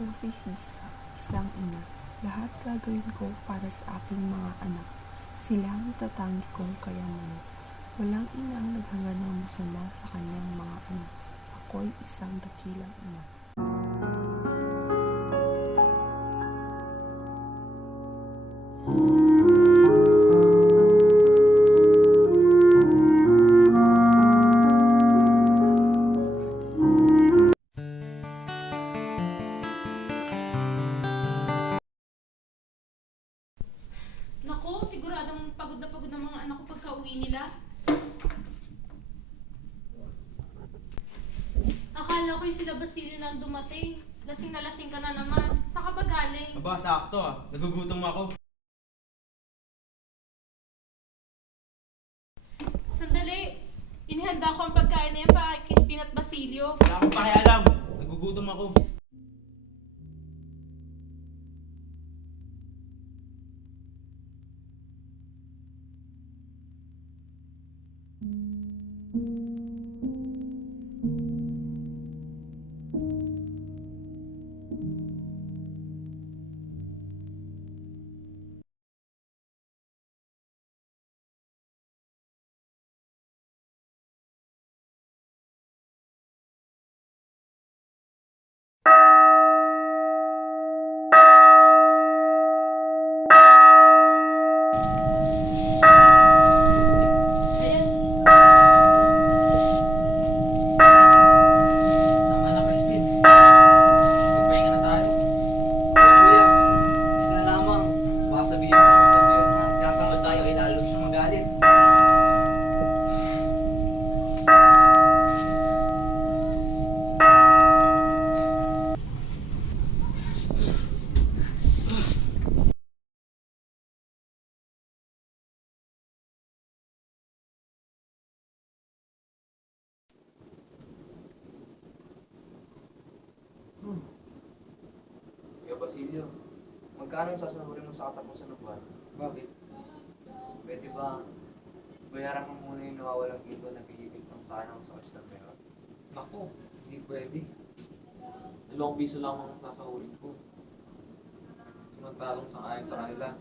Ako si Sisa, isang ina. Lahat gagawin ko para sa aking mga anak. Sila ang tatangi kong kayamanan. Walang inang naghanga ng masama sa kanyang mga anak. Ako'y isang dakilang ina. Nako, siguradong pagod ng mga anak ko pagka-uwi nila. Akala ko'y sila Basilio na ang dumating. Lasing na lasing ka na naman. Saan ka ba galing? Aba, sakto ah. Nagugutom ako. Sandali. Inihanda ko ang pagkain na yan para kay Crispin at Basilio. Wala akong pakialam. Nagugutom ako. Ayan. Tama na, Crispin. Magpahinga na tayo. Kuya, isa na lamang. Baka sabihin sa customer na nagkatangod tayo ay lalo siyang magalit. Kuya Basilio, magkano yung sasahurin mo sa katapusan ng buwan? Bakit? Pwede ba bayaran mo muna yung nawawalang ito na pihigit ng sana sa customer? Naku, hindi pwede. 2 piso lamang ang sasahurin ko. Samantalong sangayon sa kanila,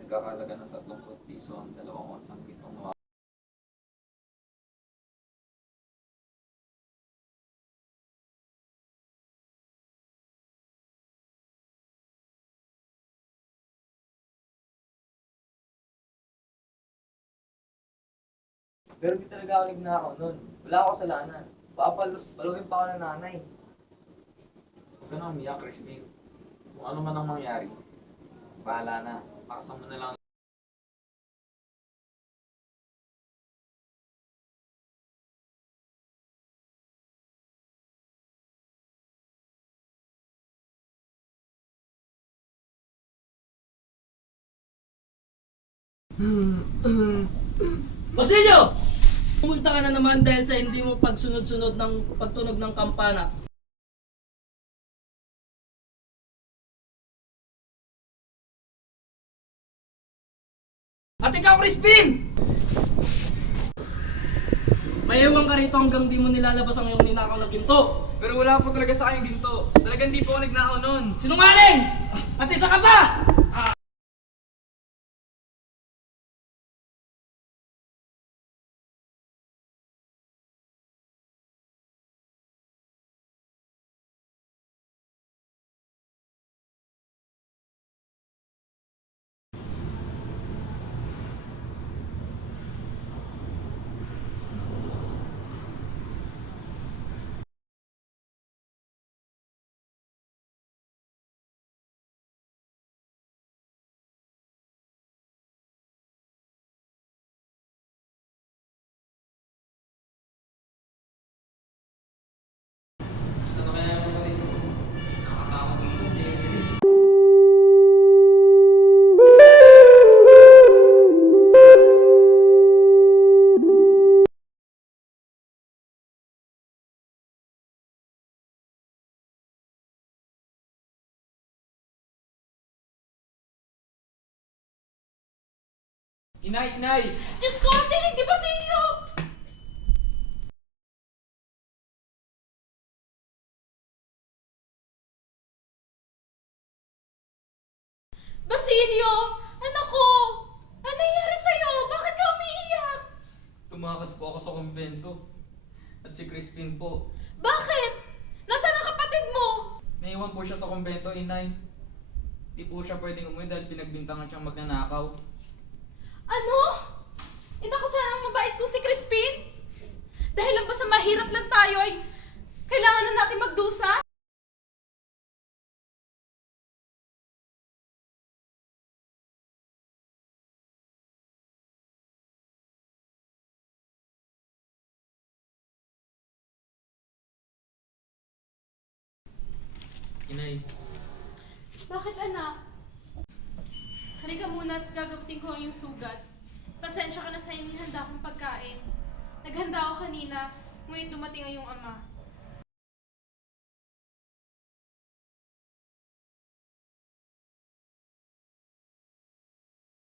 nagkakalaga ng 30 piso ang 2 onsang pitong mga. Pero di talaga ako nagnakaw nun. Wala ako kasalanan. Paluin pa ako ng nanay. Huwag ka na umiyak, Crispin. Kung ano man ang mangyari, bahala na. Pakasama na lang. Basilio! Pumunta ka na naman dahil sa hindi mo pagsunod-sunod ng pagtunog ng kampana. At ikaw, Crispin! May ewan ka rito hanggang di mo nilalabas ang iyong ninakaw na ginto. Pero wala po talaga sa akin ginto. Talagang di po ako nagnakaw nun. Sinungaling! At isa ka pa! Saan na kaya yung kapatid ko? Nakakatakot dito, dilim-dilim. Inay, inay! Diyos ko, ang tinig ni Basilio! sa kumbento. At si Crispin po. Bakit? Nasaan ang kapatid mo? Naiwan po siya sa kumbento, inay. Di po siya pwedeng umuwi dahil pinagbintangan siyang magnanakaw. Ano? Ina ko sana ang mabait ko si Crispin? Dahil lang ba sa mahirap lang tayo ay kailangan na natin magdusa? Inay, Bakit anak? Halika muna at gagabutin ko ang iyong sugat. Pasensya ka na sa inihanda kong pagkain. Naghanda ako kanina, ngunit dumating ang iyong ama.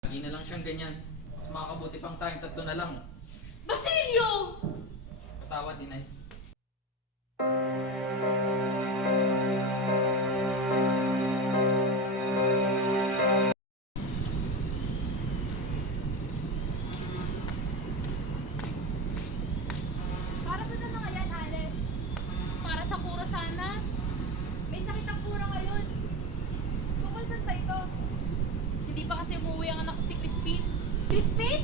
lagi na lang siyang ganyan. Mas makakabuti pang tayong tatlo na lang. Basilio! Patawad, inay. Para sa na nga yan, Ale. Para sa kura sana. May sakit ang pura ngayon. Tungkol saan ba ito? Hindi pa kasi umuwi ang anak ko si Crispin. Crispin?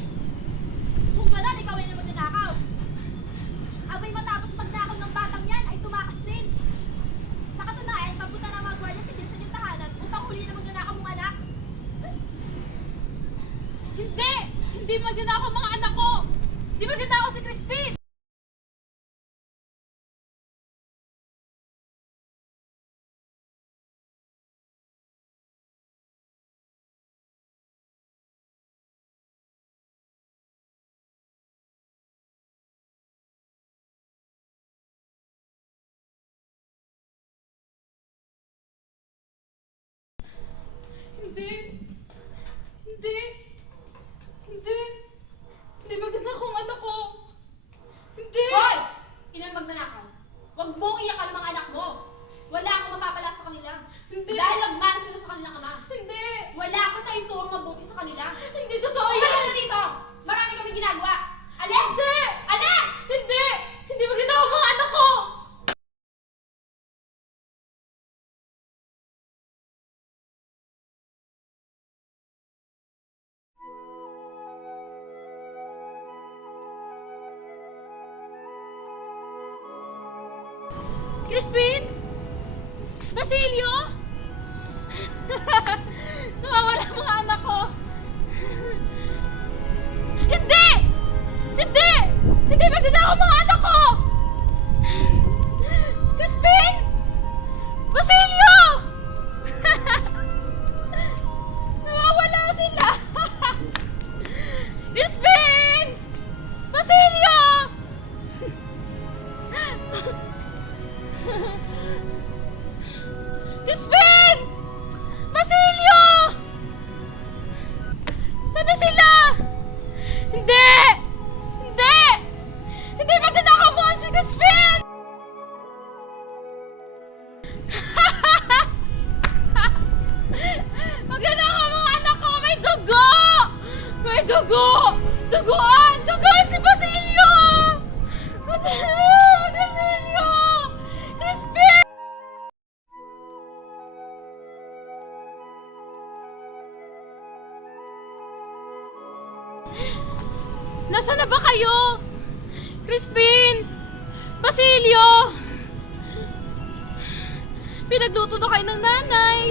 Kung gano'n, ikaw ay naman nanakaw. Abay matapos magnakaw ng batang yan, ay tumakas din. Sa katunayan, pagpunta ng mga gwardiya sa Vincent yung tahanan upang huli na magnanakaw mong anak. Hindi! Hindi magnanakaw ang mga anak ko! Hindi magnanakaw si Crispin! Hindi! Hindi! Hindi! Hindi magnanakaw ang anak ko! Hindi! Hoy! Inang magnanakaw. Huwag mong iyakan ang mga anak mo. Wala akong mapapala sa kanila. Hindi! Dahil nagmana sila sa kanilang ama. Hindi! Wala akong naiturong mabuti sa kanila. Hindi totoo Umalis yan! na dito! Marami kami ginagawa! Alex! Hindi! Alex! Hindi! Hindi magnanakaw ang mga anak ko! Crispin? Basilio? Nawawala ang mga anak ko. Hindi! Hindi! Hindi magnanakaw ang mga anak ko! Crispin? Basilio! Nawawala sila! Crispin! Basilio! Crispin! Basilio! Sana sila? Hindi! Hindi! Hindi magnanakaw mo si Crispin! Magnanakaw mo ang anak ko! May dugo! May dugo! Duguan! Duguan si Basilio! Basilio! Crispin! Nasaan na ba kayo? Crispin! Basilio! Pinagluto na kayo ng nanay!